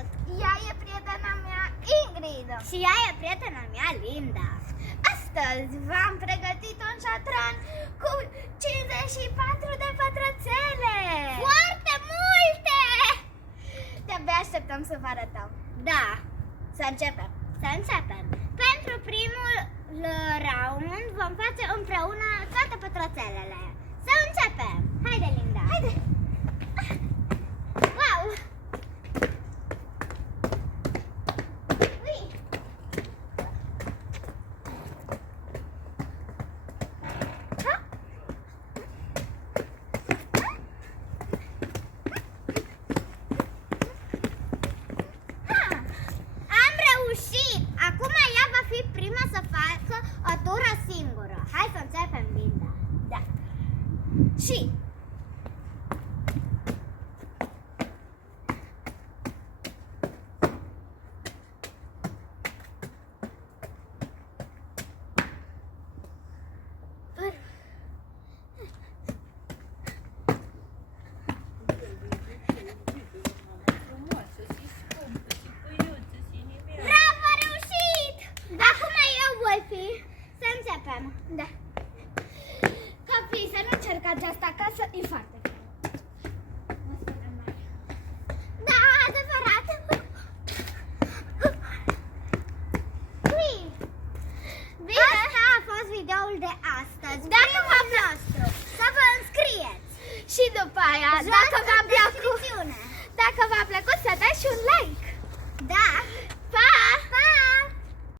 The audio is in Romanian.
Salut! Ea e prietena mea Ingrid. Și ea e prietena mea Linda. Astăzi v-am pregătit un șatran cu 54 de pătrățele. Foarte multe! De-abia așteptăm să vă arătăm. Da, Să începem. să începem. Pentru primul round vom face împreună toate pătrățelele. Să începem! Haide, Linda! Haide! Wow! Ui! Ha! Ha! Am reușit! Acum ea va fi prima să facă o tură singură. Hai să începem, Linda. Da. Și Bravo, a reușit! Acum eu voi fi. Să începem. da. Copii, să nu încercați asta acasă, e foarte greu. Da, adevărat. Ui. Bine. Asta a fost videoul de astăzi. Dacă v-a nostru, să vă înscrieți. Și după aia, Jos dacă v-a în plăcut, descripțiune. dacă v-a plăcut, să dați și un like. Da.